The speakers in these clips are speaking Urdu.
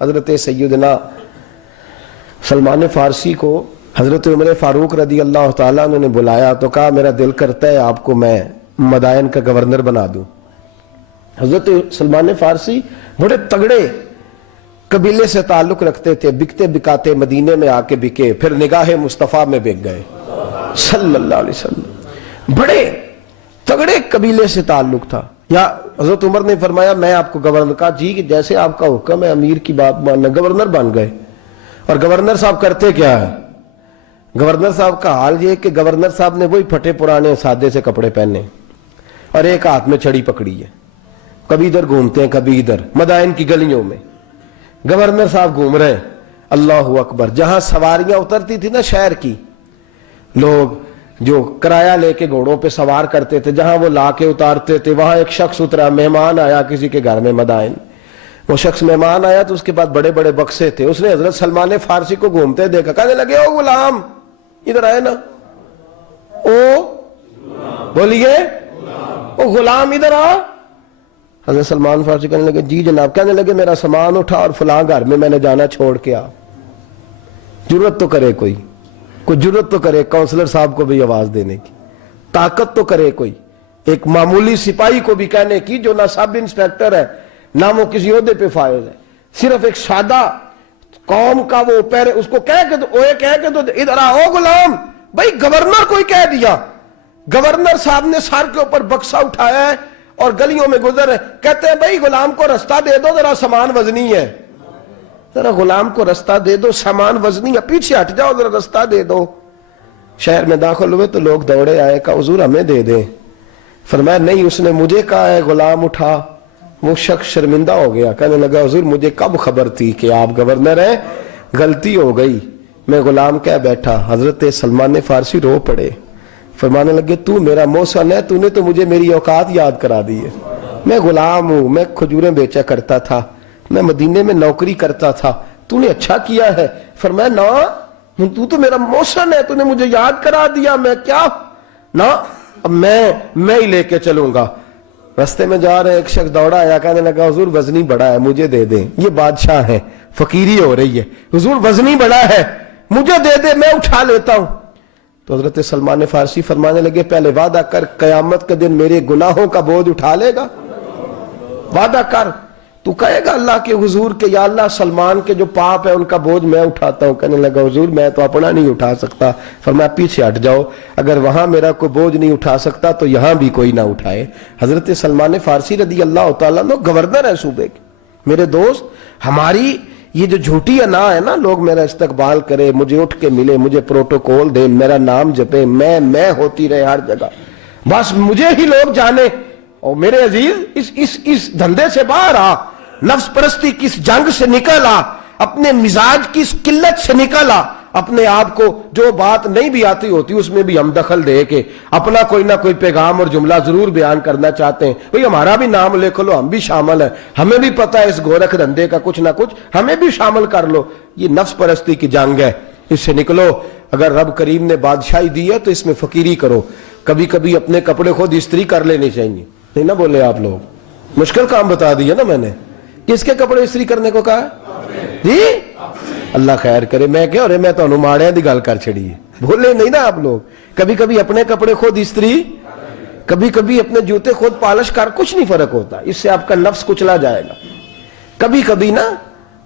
حضرت سیدنا سلمان فارسی کو حضرت عمر فاروق رضی اللہ تعالیٰ عنہ نے بلایا تو کہا میرا دل کرتا ہے آپ کو میں مدائن کا گورنر بنا دوں. حضرت سلمان فارسی بڑے تگڑے قبیلے سے تعلق رکھتے تھے, بکتے بکاتے مدینے میں آ کے بکے, پھر نگاہ مصطفیٰ میں بک گئے صلی اللہ علیہ وسلم. بڑے تگڑے قبیلے سے تعلق تھا. یا حضرت عمر نے فرمایا میں آپ کو گورنر, کہا جی کہ جیسے آپ کا حکم ہے, امیر کی بات ماننا. گورنر بن گئے. اور گورنر صاحب کرتے کیا ہے؟ گورنر صاحب کا حال یہ کہ گورنر صاحب نے وہی پھٹے پرانے سادے سے کپڑے پہنے اور ایک ہاتھ میں چھڑی پکڑی ہے, کبھی ادھر گھومتے ہیں کبھی ادھر, مدائن کی گلیوں میں گورنر صاحب گھوم رہے ہیں. اللہ اکبر. جہاں سواریاں اترتی تھی نا شہر کی, لوگ جو کرایہ لے کے گھوڑوں پہ سوار کرتے تھے, جہاں وہ لا کے اتارتے تھے, وہاں ایک شخص اترا, مہمان آیا کسی کے گھر میں مدائن. وہ شخص مہمان آیا تو اس کے بعد بڑے بڑے بکسے تھے. اس نے حضرت سلمان فارسی کو گھومتے دیکھا, کہنے لگے او غلام ادھر آئے نا, او بولیے او غلام ادھر آ. حضرت سلمان فارسی کہنے لگے جی جناب. کہنے لگے میرا سامان اٹھا اور فلاں گھر میں نے جانا, چھوڑ کے آ. جرت تو کرے کوئی جرت تو کرے کونسلر صاحب کو بھی آواز دینے کی, طاقت تو کرے کوئی, ایک معمولی سپاہی کو بھی کہنے کی جو نہ سب انسپیکٹر ہے نہ وہ کسی عہدے پہ فائز ہے, صرف ایک سادہ قوم کا وہ پیر, اس کو کہہ کے تو ادھر آؤ غلام. بھائی گورنر کوئی کہہ دیا. گورنر صاحب نے سر کے اوپر بکسا اٹھایا ہے اور گلیوں میں گزر ہے, کہتے ہیں بھائی غلام کو رستہ دے دو, ذرا سامان وزنی ہے, ذرا غلام کو رستہ دے دو, سامان وزنی ہے, پیچھے ہٹ جاؤ, ذرا رستہ دے دو. شہر میں داخل ہوئے تو لوگ دوڑے آئے, کہا حضور ہمیں دے دیں. فرمایا نہیں, اس نے مجھے کہا ہے غلام اٹھا. وہ شخص شرمندہ ہو گیا, کہنے لگا حضور مجھے کب خبر تھی کہ آپ گورنر ہیں, غلطی ہو گئی, میں غلام کہہ بیٹھا. حضرت سلمان فارسی رو پڑے, فرمانے لگے تو میرا محسن ہے, تو نے تو مجھے میری اوقات یاد کرا دی ہے. میں غلام ہوں, میں کھجوریں بیچا کرتا تھا, میں مدینے میں نوکری کرتا تھا, تو نے اچھا کیا ہے. فرمایا نا تو میرا محسن ہے, تو نے مجھے یاد کرا دیا, میں کیا نا اب میں ہی لے کے چلوں گا. رستے میں جا رہے ایک شخص دوڑا آیا, کہنے لگا حضور وزنی بڑا ہے مجھے دے دیں. یہ بادشاہ ہے, فقیری ہو رہی ہے, حضور وزنی بڑا ہے مجھے دے دے, میں اٹھا لیتا ہوں. تو حضرت سلمان فارسی فرمانے لگے پہلے وعدہ کر قیامت کے دن میرے گناہوں کا بوجھ اٹھا لے گا. وعدہ کر, تو کہے گا اللہ کے حضور کے یا اللہ سلمان کے جو پاپ ہے ان کا بوجھ میں اٹھاتا ہوں. کہنے لگا حضور میں تو اپنا نہیں اٹھا سکتا. فرمایا پیچھے ہٹ جاؤ, اگر وہاں میرا کوئی بوجھ نہیں اٹھا سکتا تو یہاں بھی کوئی نہ اٹھائے. حضرت سلمان فارسی رضی اللہ تعالیٰ عنہ گورنر ہے صوبے کے. میرے دوست ہماری یہ جو جھوٹی انا ہے نا, لوگ میرا استقبال کرے, مجھے اٹھ کے ملے, مجھے پروٹوکول دے, میرا نام جپے, میں ہوتی رہے ہر جگہ, بس مجھے ہی لوگ جانے. اور میرے عزیز اس دھندے سے باہر آ, نفس پرستی کی اس جنگ سے نکل آ, اپنے مزاج کی اس قلت سے نکل آ, اپنے آپ کو جو بات نہیں بھی آتی ہوتی اس میں بھی ہم دخل دے کے اپنا کوئی نہ کوئی پیغام اور جملہ ضرور بیان کرنا چاہتے ہیں. بھئی ہمارا بھی نام لکھ لو, ہم بھی شامل ہیں, ہمیں بھی پتہ ہے اس گورکھ دھندے کا کچھ نہ کچھ, ہمیں بھی شامل کر لو. یہ نفس پرستی کی جنگ ہے, اس سے نکلو. اگر رب کریم نے بادشاہی دی ہے تو اس میں فقیری کرو. کبھی کبھی اپنے کپڑے خود استری کر لینے چاہیے. نہیں نہ بولے آپ لوگ, مشکل کام بتا دیا نا میں نے. کس کے کپڑے استری کرنے کو کہا جی؟ اللہ خیر کرے. میں کیا میں تو ماڑیاں دی گل کر چھڑی ہے, بھولے نہیں نا آپ لوگ. کبھی کبھی اپنے کپڑے خود استری, کبھی کبھی اپنے جوتے خود پالش کر, کچھ نہیں فرق ہوتا, اس سے آپ کا نفس کچلا جائے گا. کبھی کبھی نا,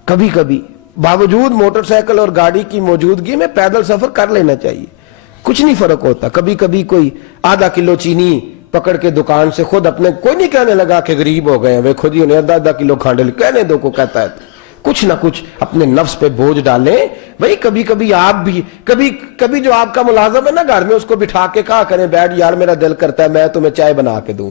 کبھی کبھی باوجود موٹر سائیکل اور گاڑی کی موجودگی میں پیدل سفر کر لینا چاہیے, کچھ نہیں فرق ہوتا. کبھی کبھی کوئی آدھا کلو چینی پکڑ کے دکان سے خود اپنے, کوئی نہیں کہنے لگا کہ غریب ہو گئے ہیں, وہ خود ہی انہیں آدھا کلو کھانڈے کہنے دو کو کہتا ہے. کچھ نہ کچھ اپنے نفس پہ بوجھ ڈالیں. بھئی کبھی کبھی آپ بھی, کبھی جو آپ کا ملازم ہے نا گھر میں, اس کو بٹھا کے کہا کریں بیٹھ یار میرا دل کرتا ہے میں تمہیں چائے بنا کے دوں.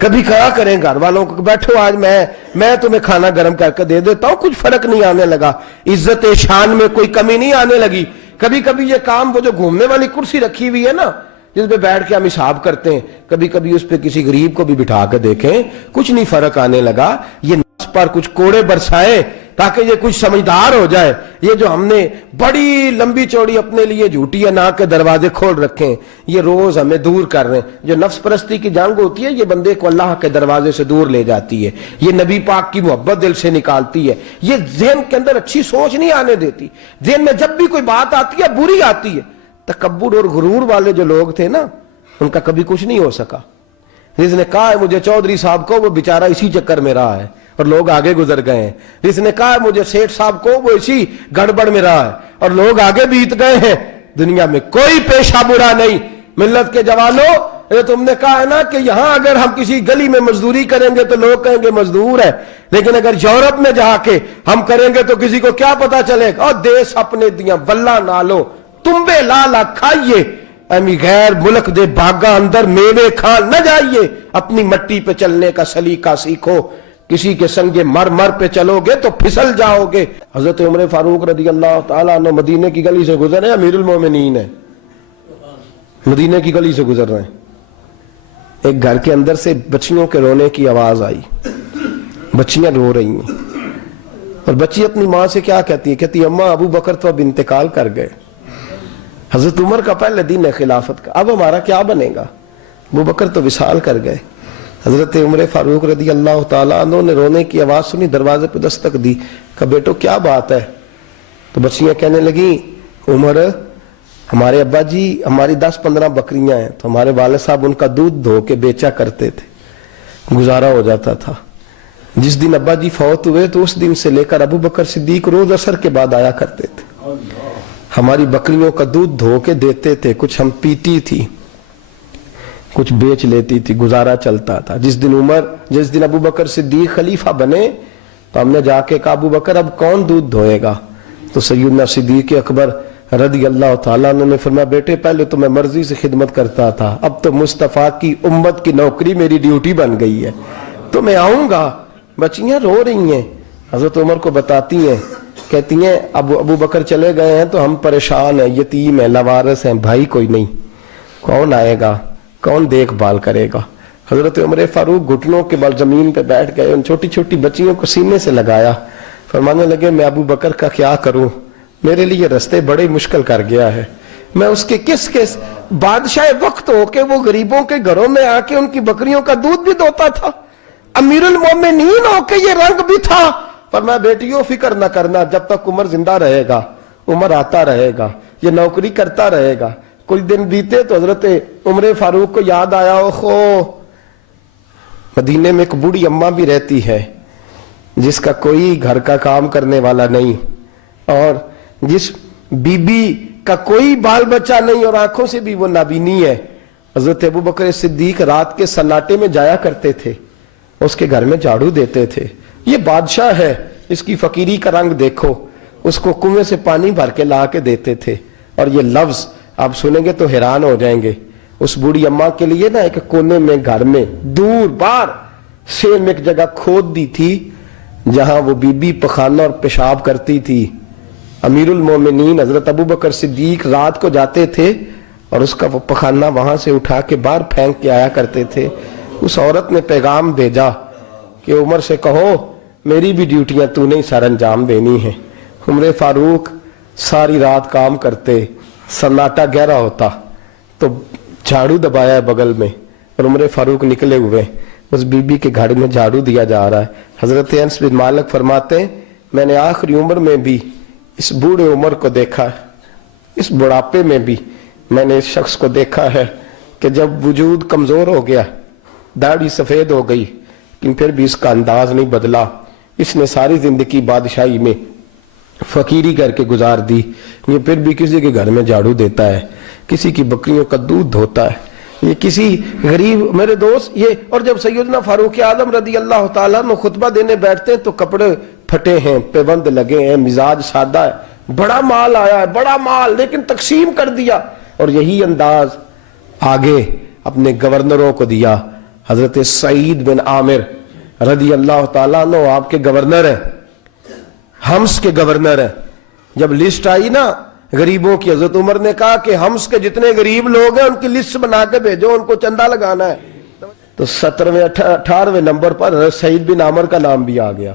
کبھی کہا کریں گھر والوں کو بیٹھو آج میں تمہیں کھانا گرم کر کے دے دیتا ہوں. کچھ فرق نہیں آنے لگا, عزت شان میں کوئی کمی نہیں آنے لگی. کبھی کبھی یہ کام, وہ جو گھومنے والی کرسی رکھی ہوئی ہے نا جس پہ بیٹھ کے ہم حساب کرتے ہیں, کبھی کبھی اس پہ کسی غریب کو بھی بٹھا کے دیکھیں, کچھ نہیں فرق آنے لگا. یہ نفس پر کچھ کوڑے برسائے تاکہ یہ کچھ سمجھدار ہو جائے. یہ جو ہم نے بڑی لمبی چوڑی اپنے لیے جھوٹی انا کے دروازے کھول رکھے ہیں, یہ روز ہمیں دور کر رہے ہیں. جو نفس پرستی کی جنگ ہوتی ہے یہ بندے کو اللہ کے دروازے سے دور لے جاتی ہے, یہ نبی پاک کی محبت دل سے نکالتی ہے, یہ ذہن کے اندر اچھی سوچ نہیں آنے دیتی. ذہن میں جب بھی کوئی بات آتی ہے بری آتی ہے. تکبر اور غرور والے جو لوگ تھے نا, ان کا کبھی کچھ نہیں ہو سکا. جس نے کہا ہے مجھے چودھری صاحب کو, وہ بیچارہ اسی چکر میں رہا ہے اور لوگ آگے گزر گئے ہیں. جس نے کہا ہے مجھے سیٹھ صاحب کو, وہ اسی گڑبڑ میں رہا ہے اور لوگ آگے بیت گئے ہیں. دنیا میں کوئی پیشہ برا نہیں. ملت کے جوانوں, یہ تم نے کہا ہے نا کہ یہاں اگر ہم کسی گلی میں مزدوری کریں گے تو لوگ کہیں گے مزدور ہے, لیکن اگر یورپ میں جا کے ہم کریں گے تو کسی کو کیا پتا چلے گا؟ اور دیس اپنے دیاں واللہ نالو تمبے لالا کھائیے, امی غیر ملک دے باغاں اندر میوے کھان نہ جائیے. اپنی مٹی پہ چلنے کا سلیقہ سیکھو. کسی کے سنگ مر پہ چلو گے تو پھسل جاؤ گے. حضرت عمر فاروق رضی اللہ تعالیٰ عنہ مدینے کی گلی سے گزرے, امیر المومنین ہے, مدینے کی گلی سے گزر رہے ہیں. ایک گھر کے اندر سے بچیوں کے رونے کی آواز آئی. بچیاں رو رہی ہیں اور بچی اپنی ماں سے کیا کہتی ہے؟ کہتی اماں ابو بکر تو اب انتقال کر گئے. حضرت عمر کا پہلے دن ہے خلافت کا, اب ہمارا کیا بنے گا؟ ابو بکر تو وصال کر گئے. حضرت عمر فاروق رضی اللہ تعالیٰ عنہ نے رونے کی آواز سنی, دروازے پہ دستک دی, کہا بیٹو کیا بات ہے؟ تو بچیاں کہنے لگیں عمر ہمارے ابا جی ہماری 10-15 بکریاں ہیں, تو ہمارے والد صاحب ان کا دودھ دھو کے بیچا کرتے تھے, گزارا ہو جاتا تھا. جس دن ابا جی فوت ہوئے تو اس دن سے لے کر ابو بکر صدیق روز عصر کے بعد آیا کرتے تھے, ہماری بکریوں کا دودھ دھو کے دیتے تھے, کچھ ہم پیتی تھی, کچھ بیچ لیتی تھی, گزارا چلتا تھا. جس دن ابو بکر صدیق خلیفہ بنے تو ہم نے جا کے کہا ابو بکر اب کون دودھ دھوئے گا؟ تو سیدنا صدیق اکبر رضی اللہ تعالیٰ عنہ نے فرمایا بیٹے پہلے تو میں مرضی سے خدمت کرتا تھا, اب تو مصطفیٰ کی امت کی نوکری میری ڈیوٹی بن گئی ہے, تو میں آؤں گا. بچیاں رو رہی ہیں, حضرت عمر کو بتاتی ہیں, کہتی ہیں ابو بکر چلے گئے ہیں تو ہم پریشان ہیں, یتیم ہیں, لاوارث ہیں, بھائی کوئی نہیں, کون آئے گا, کون دیکھ بھال کرے گا؟ حضرت عمر فاروق گھٹنوں کے بل زمین پہ بیٹھ گئے, ان چھوٹی چھوٹی بچیوں کو سینے سے لگایا, فرمانے لگے میں ابو بکر کا کیا کروں, میرے لیے رستے بڑے مشکل کر گیا ہے. میں اس کے کس بادشاہ وقت ہو کے وہ غریبوں کے گھروں میں آ کے ان کی بکریوں کا دودھ بھی دوتا تھا, امیر المومنین ہو کے یہ رنگ بھی تھا. فرمایا بیٹیوں فکر نہ کرنا, جب تک عمر زندہ رہے گا, عمر آتا رہے گا, یہ نوکری کرتا رہے گا. کچھ دن بیتے تو حضرت عمر فاروق کو یاد آیا, اوہو مدینے میں ایک بوڑھی اماں بھی رہتی ہے جس کا کوئی گھر کا کام کرنے والا نہیں, اور جس بی بی کا کوئی بال بچہ نہیں, اور آنکھوں سے بھی وہ نابینی ہے. حضرت ابو بکر صدیق رات کے سناٹے میں جایا کرتے تھے, اس کے گھر میں جھاڑو دیتے تھے. یہ بادشاہ ہے, اس کی فقیری کا رنگ دیکھو, اس کو کنویں سے پانی بھر کے لا کے دیتے تھے. اور یہ لفظ آپ سنیں گے تو حیران ہو جائیں گے. اس بوڑھی اماں کے لیے نا ایک کونے میں گھر میں دور بار سیم ایک جگہ کھود دی تھی جہاں وہ بی بی پخانہ اور پیشاب کرتی تھی. امیر المومنین حضرت ابو بکر صدیق رات کو جاتے تھے اور اس کا وہ پخانہ وہاں سے اٹھا کے باہر پھینک کے آیا کرتے تھے. اس عورت نے پیغام بھیجا کہ عمر سے کہو میری بھی ڈیوٹیاں تو نہیں سر انجام دینی ہیں. عمر فاروق ساری رات کام کرتے, سناٹا گہرا ہوتا تو جھاڑو دبایا ہے بغل میں, اور عمر فاروق نکلے ہوئے, اس بی بی کے گھر میں جھاڑو دیا جا رہا ہے. حضرت انس بن مالک فرماتے ہیں میں نے آخری عمر میں بھی اس بوڑھے عمر کو دیکھا ہے, اس بڑھاپے میں بھی میں نے اس شخص کو دیکھا ہے کہ جب وجود کمزور ہو گیا, داڑھی سفید ہو گئی, لیکن پھر بھی اس کا انداز نہیں بدلا. اس نے ساری زندگی بادشاہی میں فقیری کر کے گزار دی, یہ پھر بھی کسی کے گھر میں جھاڑو دیتا ہے, کسی کی بکریوں کا دودھ دھوتا ہے, یہ کسی غریب میرے دوست یہ. اور جب سیدنا فاروق اعظم رضی اللہ تعالیٰ عنہ خطبہ دینے بیٹھتے ہیں تو کپڑے پھٹے ہیں, پیبند لگے ہیں, مزاج سادہ ہے, بڑا مال آیا ہے, بڑا مال, لیکن تقسیم کر دیا. اور یہی انداز آگے اپنے گورنروں کو دیا. حضرت سعید بن عامر رضی اللہ تعالیٰ عنہ آپ کے گورنر ہیں, حمص کے گورنر ہیں. جب لسٹ آئی نا غریبوں کی, حضرت عمر نے کہا کہ حمص کے جتنے غریب لوگ ہیں ان کی لسٹ بنا کے بھیجو, ان کو چندہ لگانا ہے. تو 17ویں 18ویں نمبر پر حضرت سعید بن عامر کا نام بھی آ گیا.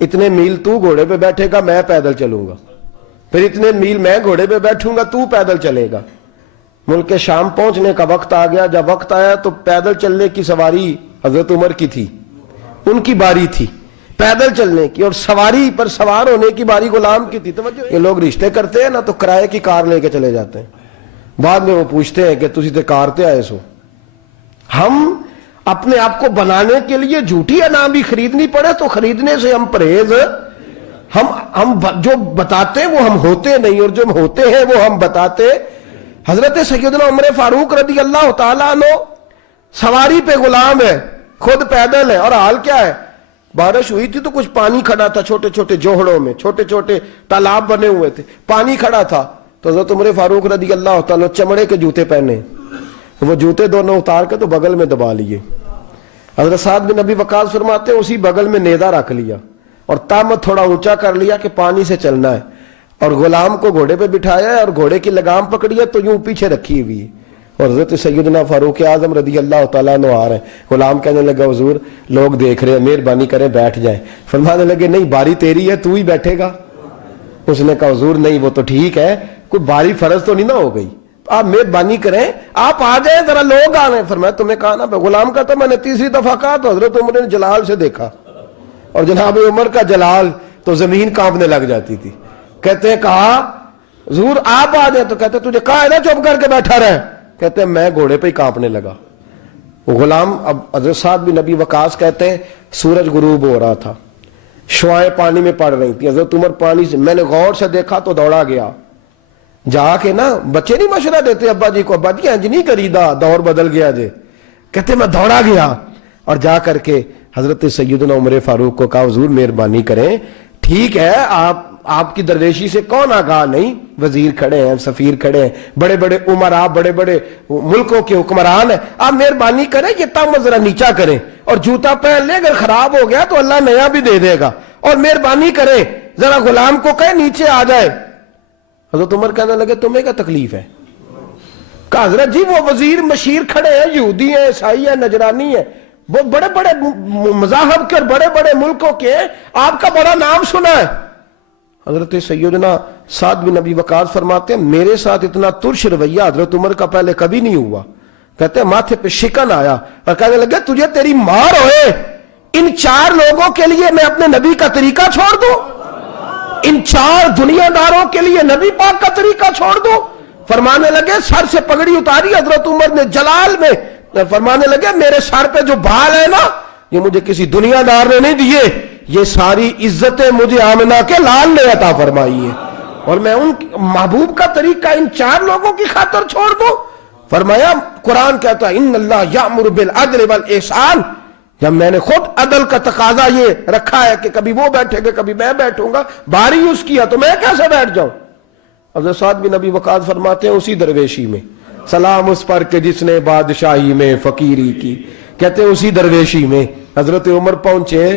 اتنے میل تو گھوڑے پہ بیٹھے گا میں پیدل چلوں گا, پھر اتنے میل میں گھوڑے پہ بیٹھوں گا تو پیدل چلے گا. ملک شام پہنچنے کا وقت آ گیا. جب وقت آیا تو پیدل چلنے کی سواری حضرت عمر کی تھی, ان کی باری تھی پیدل چلنے کی, اور سواری پر سوار ہونے کی باری غلام کی تھی. یہ لوگ رشتے کرتے ہیں نا تو کرائے کی کار لے کے چلے جاتے ہیں, بعد میں وہ پوچھتے ہیں کہ تسی تے کار تے آئے سو. ہم اپنے آپ کو بنانے کے لیے جھوٹی انا بھی خریدنی پڑے تو خریدنے سے ہم پرہیز, ہم جو بتاتے ہیں وہ ہم ہوتے نہیں, اور جو ہم ہوتے ہیں وہ ہم بتاتے. حضرت سیدنا عمر فاروق رضی اللہ تعالیٰ عنہ سواری پہ غلام ہے, خود پیدل ہے, اور حال کیا ہے, بارش ہوئی تھی تو کچھ پانی کھڑا تھا چھوٹے چھوٹے جوہڑوں میں, چھوٹے چھوٹے تالاب بنے ہوئے تھے, پانی کھڑا تھا. تو حضرت عمر فاروق رضی اللہ تعالیٰ چمڑے کے جوتے پہنے, وہ جوتے دونوں اتار کے تو بغل میں دبا لیے. حضرت سعد بن ابی وقاص فرماتے ہیں اسی بغل میں نیزہ رکھ لیا اور تامت تھوڑا اونچا کر لیا کہ پانی سے چلنا ہے, اور غلام کو گھوڑے پہ بٹھایا ہے اور گھوڑے کی لگام پکڑی ہے تو یوں پیچھے رکھی ہوئی ہے, اور حضرت سیدنا فاروق اعظم رضی اللہ تعالیٰ عنہ آ رہے ہیں. غلام کہنے لگا حضور لوگ دیکھ رہے ہیں, مہربانی کریں بیٹھ جائیں. فرمانے لگے نہیں باری تیری ہے, تو ہی بیٹھے گا. اس نے کہا حضور نہیں وہ تو ٹھیک ہے, کوئی باری فرض تو نہیں نہ ہو گئی, آپ مہربانی کریں آپ آ جائیں, ذرا لوگ آ رہے ہیں. فرمایا تمہیں کہا نا, غلام کا تو میں نے تیسری دفعہ کہا تو حضرت عمر نے جلال سے دیکھا, اور جناب عمر کا جلال تو زمین کانپنے لگ جاتی تھی. کہتے ہیں کہا حضور آپ آ جائیں, تو کہتے ہیں تجھے کہا ہے نا چپ کر کے بیٹھا رہے. کہتے ہیں میں گھوڑے پہ ہی کانپنے لگا. وہ غلام, اب حضرت سعد بن ابی وقاص کہتے ہیں سورج غروب ہو رہا تھا, شعائیں پانی میں پڑ رہی تھی. حضرت عمر پانی سے, میں نے غور سے دیکھا تو دوڑا گیا. جا کے نا بچے نہیں مشورہ دیتے ابا جی کو, ابا جی انج نہیں کریدا دور بدل گیا جے. کہتے میں دوڑا گیا اور جا کر کے حضرت سیدنا عمر فاروق کو کہا حضور مہربانی کریں, ٹھیک ہے آپ کی درویشی سے کون آگاہ نہیں, وزیر کھڑے ہیں, سفیر کھڑے ہیں, بڑے بڑے عمرا, بڑے بڑے ملکوں کے حکمران ہیں, آپ مہربانی کریں یہ تامت ذرا نیچا کریں اور جوتا پہن لیں, اگر خراب ہو گیا تو اللہ نیا بھی دے دے گا, اور مہربانی کریں ذرا غلام کو کہیں نیچے آ جائے. حضرت عمر کہنے لگے تمہیں کیا تکلیف ہے؟ کہا حضرت جی وہ وزیر مشیر کھڑے ہیں, یہودی ہیں, عیسائی ہیں, نجرانی ہیں, وہ بڑے بڑے مذاہب کے اور بڑے بڑے ملکوں کے, آپ کا بڑا نام سنا ہے. حضرت سیدنا سعد بن ابی وقاص فرماتے ہیں میرے ساتھ اتنا ترش رویہ حضرت عمر کا پہلے کبھی نہیں ہوا. کہتے ہیں ماتھے پہ شکن آیا اور کہنے لگے تجھے تیری مار ہوئے, ان 4 لوگوں کے لیے میں اپنے نبی کا طریقہ چھوڑ دوں, ان 4 دنیا داروں کے لیے نبی پاک کا طریقہ چھوڑ دوں. فرمانے لگے سر سے پگڑی اتاری حضرت عمر نے جلال میں, فرمانے لگے میرے سر پہ جو بال ہے نا یہ مجھے کسی دنیا دار نے نہیں دیے, یہ ساری عزتیں مجھے آمنہ کے لال نے عطا فرمائی ہے, اور میں ان محبوب کا طریقہ ان 4 لوگوں کی خاطر چھوڑ دوں. فرمایا قرآن کہتا ہے ان اللہ یامر بالعدل والاحسان, جب میں نے خود عدل کا تقاضا یہ رکھا ہے کہ کبھی وہ بیٹھے گا کبھی میں بیٹھوں گا, باری یوز کیا تو میں کیسے بیٹھ جاؤں. حضرت سعد بن ابی وقاص فرماتے ہیں اسی درویشی میں سلام اس پر کہ جس نے بادشاہی میں فقیری کی. کہتے ہیں اسی درویشی میں حضرت عمر پہنچے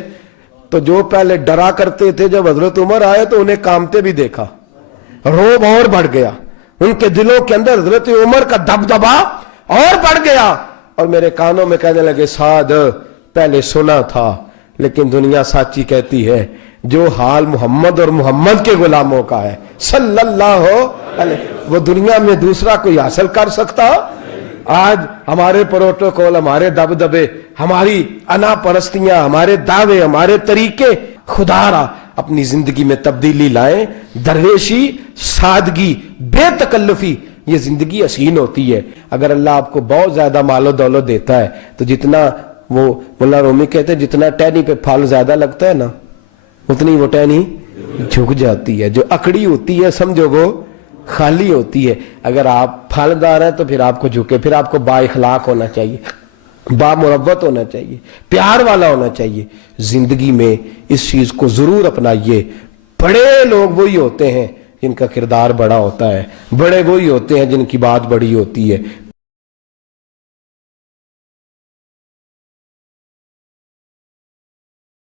تو جو پہلے ڈرا کرتے تھے جب حضرت عمر آئے تو انہیں کامتے بھی دیکھا, روب اور بڑھ گیا, ان کے دلوں کے اندر حضرت عمر کا دبدبا اور بڑھ گیا, اور میرے کانوں میں کہنے لگے سعد پہلے سنا تھا لیکن دنیا سچی کہتی ہے جو حال محمد اور محمد کے غلاموں کا ہے صلی اللہ علیہ, وہ دنیا میں دوسرا کوئی حاصل کر سکتا. آج ہمارے پروٹوکول, ہمارے دبدبے, ہماری انا پرستیاں, ہمارے دعوے, ہمارے طریقے, خدا را اپنی زندگی میں تبدیلی لائیں. درویشی, سادگی, بے تکلفی, یہ زندگی حسین ہوتی ہے. اگر اللہ آپ کو بہت زیادہ مال و دولت دیتا ہے تو جتنا وہ مولانا رومی کہتے ہیں جتنا ٹہنی پہ پھل زیادہ لگتا ہے نا اتنی وہ ٹہنی جھک جاتی ہے, جو اکڑی ہوتی ہے سمجھو وہ خالی ہوتی ہے. اگر آپ پھلدار ہیں تو پھر آپ کو جھکے, پھر آپ کو با اخلاق ہونا چاہیے, با مروت ہونا چاہیے, پیار والا ہونا چاہیے. زندگی میں اس چیز کو ضرور اپنائیے. بڑے لوگ وہی ہوتے ہیں جن کا کردار بڑا ہوتا ہے, بڑے وہی ہوتے ہیں جن کی بات بڑی ہوتی ہے.